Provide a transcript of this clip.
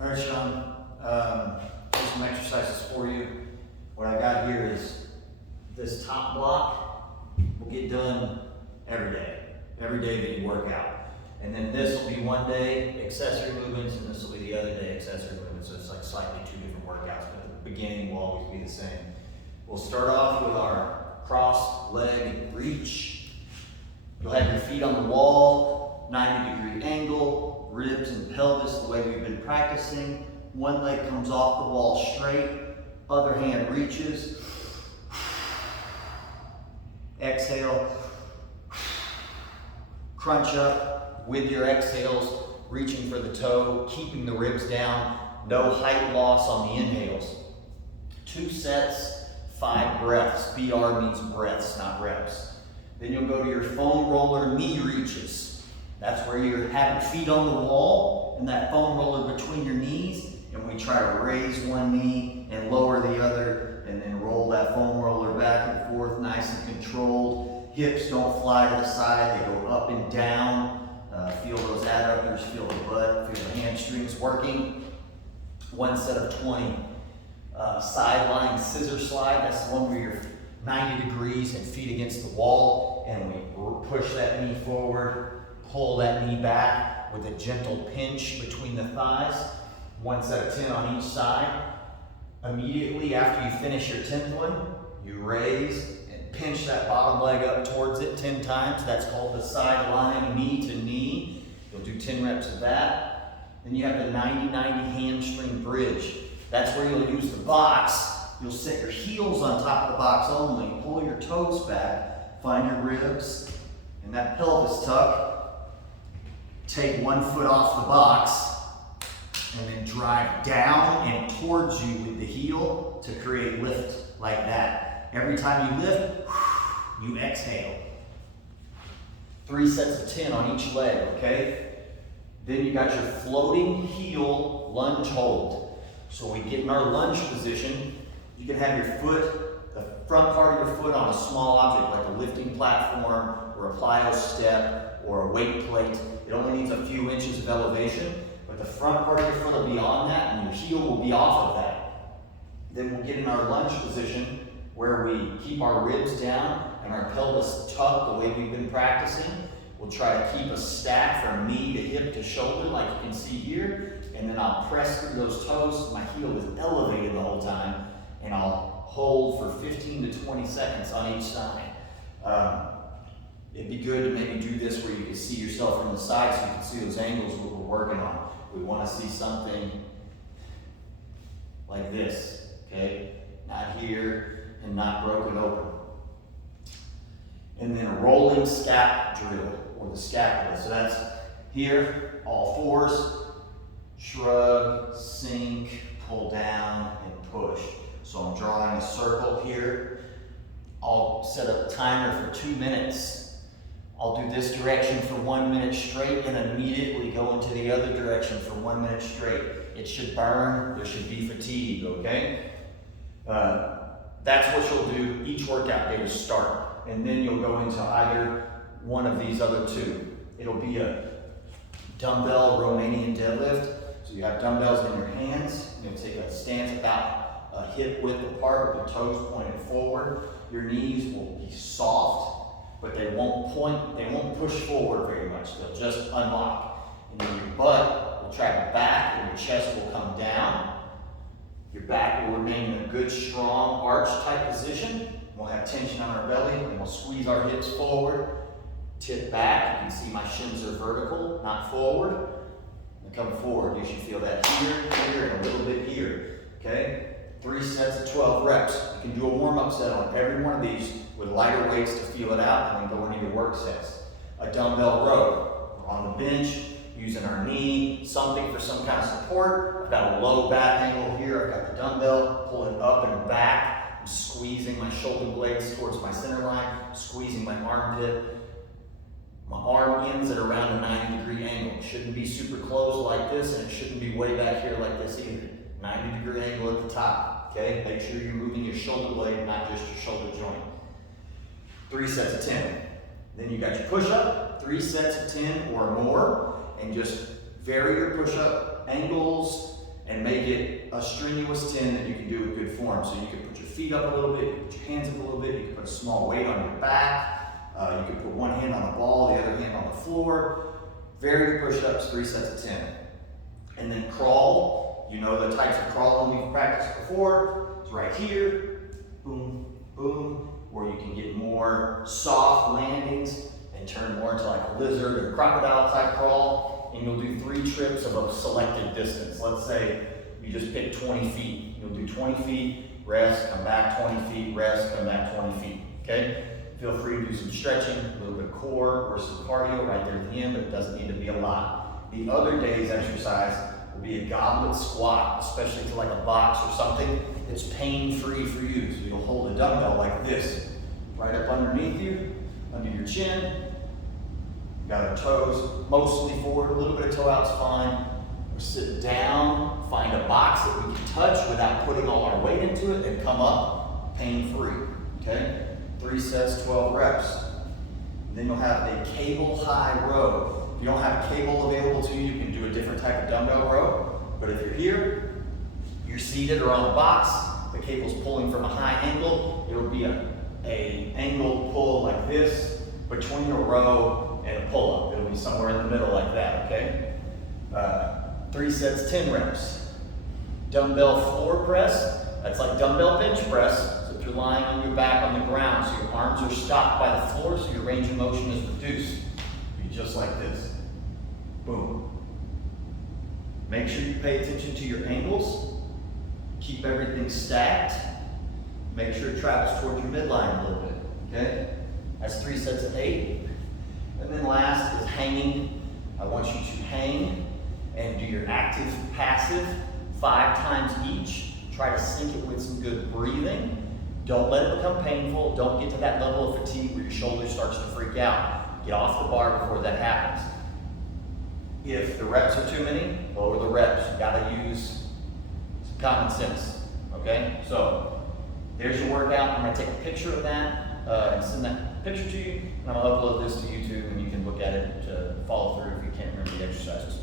All right, Sean, here's some exercises for you. What I got here is this top block will get done every day that you work out. And then this will be one day accessory movements, and this will be the other day accessory movements. So it's like slightly two different workouts, but the beginning will always be the same. We'll start off with our cross leg reach. You'll have your feet on the wall, 90-degree angle, ribs and pelvis the way we've been practicing. One leg comes off the wall straight, other hand reaches. Exhale. Crunch up with your exhales, reaching for the toe, keeping the ribs down. No height loss on the inhales. 2 sets, 5 breaths. BR means breaths, not reps. Then you'll go to your foam roller knee reaches. That's where you're having feet on the wall and that foam roller between your knees. And we try to raise one knee and lower the other, and then roll that foam roller back and forth, nice and controlled. Hips don't fly to the side, they go up and down. Feel those adductors, feel the butt, feel the hamstrings working. 1 set of 20. Sideline scissor slide, that's the one where you're 90 degrees and feet against the wall, and we push that knee forward, pull that knee back with a gentle pinch between the thighs. 1 set of 10 on each side. Immediately after you finish your 10th one, you raise and pinch that bottom leg up towards it 10 times. That's called the sideline knee to knee. You'll do 10 reps of that. Then you have the 90-90 hamstring bridge. That's where you'll use the box. You'll set your heels on top of the box only, pull your toes back, find your ribs and that pelvis tuck. Take 1 foot off the box and then drive down and towards you with the heel to create lift like that. Every time you lift, you exhale. 3 sets of 10 on each leg, okay? Then you got your floating heel lunge hold. So we get in our lunge position. You can have your foot, the front part of your foot on a small object like a lifting platform or a plyo step or a weight plate. It only needs a few inches of elevation, but the front part of your foot will be on that and your heel will be off of that. Then we'll get in our lunge position where we keep our ribs down and our pelvis tucked the way we've been practicing. We'll try to keep a stack from knee to hip to shoulder like you can see here, and then I'll press through those toes so my heel is elevated the whole time, and I'll hold for 15 to 20 seconds on each side. It'd be good to maybe do this where you can see yourself from the side so you can see those angles we're working on. We want to see something like this, okay? Not here and not broken open. And then a rolling scap drill, or the scap drill. So that's here, all fours, shrug, sink, pull down, and push. So I'm drawing a circle here. I'll set a timer for 2 minutes. I'll do this direction for 1 minute straight and immediately go into the other direction for 1 minute straight. It should burn, there should be fatigue, okay? That's what you'll do each workout day to start. And then you'll go into either one of these other 2. It'll be a dumbbell Romanian deadlift. So you have dumbbells in your hands. You'll take a stance about a hip width apart with the toes pointed forward. Your knees will be soft, but they won't push forward very much. They'll just unlock. And then your butt will travel back and your chest will come down. Your back will remain in a good, strong arch type position. We'll have tension on our belly and we'll squeeze our hips forward, tip back. You can see my shins are vertical, not forward. And come forward. You should feel that here, here, and a little bit here. Okay? 3 sets of 12 reps. You can do a warm-up set on every one of these with lighter weights to feel it out and then go into your work sets. A dumbbell row. We're on the bench, using our knee, something for some kind of support. I've got a low back angle here. I've got the dumbbell pulling up and back. I'm squeezing my shoulder blades towards my center line, squeezing my armpit. My arm ends at around a 90-degree angle. It shouldn't be super close like this, and it shouldn't be way back here like this either. 90-degree angle at the top, okay? Make sure you're moving your shoulder blade, not just your shoulder joint. 3 sets of 10. Then you got your push-up, 3 sets of 10 or more, and just vary your push-up angles, and make it a strenuous 10 that you can do with good form. So you can put your feet up a little bit, you can put your hands up a little bit, you can put a small weight on your back, you can put one hand on the ball, the other hand on the floor. Very good push-ups, 3 sets of 10. And then crawl, you know the types of crawling we've practiced before. It's right here, boom, boom, or you can get more soft landings and turn more into like a lizard or crocodile type crawl, and you'll do 3 trips of a selected distance. Let's say you just pick 20 feet. You'll do 20 feet, rest, come back 20 feet, rest, come back 20 feet, okay? Feel free to do some stretching, a little bit of core or some cardio right there at the end, but it doesn't need to be a lot. The other day's exercise will be a goblet squat, especially to like a box or something. It's pain-free for you. So you'll hold a dumbbell like this, right up underneath you, under your chin. Got our toes mostly forward, a little bit of toe out's fine. We'll sit down, find a box that we can touch without putting all our weight into it, and come up pain-free, okay? 3 sets, 12 reps. Then you'll have a cable high row. If you don't have a cable available to you, you can do a different type of dumbbell row. But if you're here, you're seated or on a box, the cable's pulling from a high angle, it'll be a angled pull like this between a row and a pull-up. It'll be somewhere in the middle like that, okay? 3 sets, 10 reps. Dumbbell floor press, that's like dumbbell bench press. You're lying on your back on the ground, so your arms are stopped by the floor, so your range of motion is reduced. Be just like this. Boom. Make sure you pay attention to your angles. Keep everything stacked. Make sure it travels towards your midline a little bit. Okay? That's 3 sets of 8. And then last is hanging. I want you to hang and do your active, passive 5 times each. Try to sync it with some good breathing. Don't let it become painful. Don't get to that level of fatigue where your shoulder starts to freak out. Get off the bar before that happens. If the reps are too many, lower the reps. You gotta use some common sense, okay? So, there's your workout. I'm gonna take a picture of that and send that picture to you. And I'm gonna upload this to YouTube and you can look at it to follow through if you can't remember the exercises.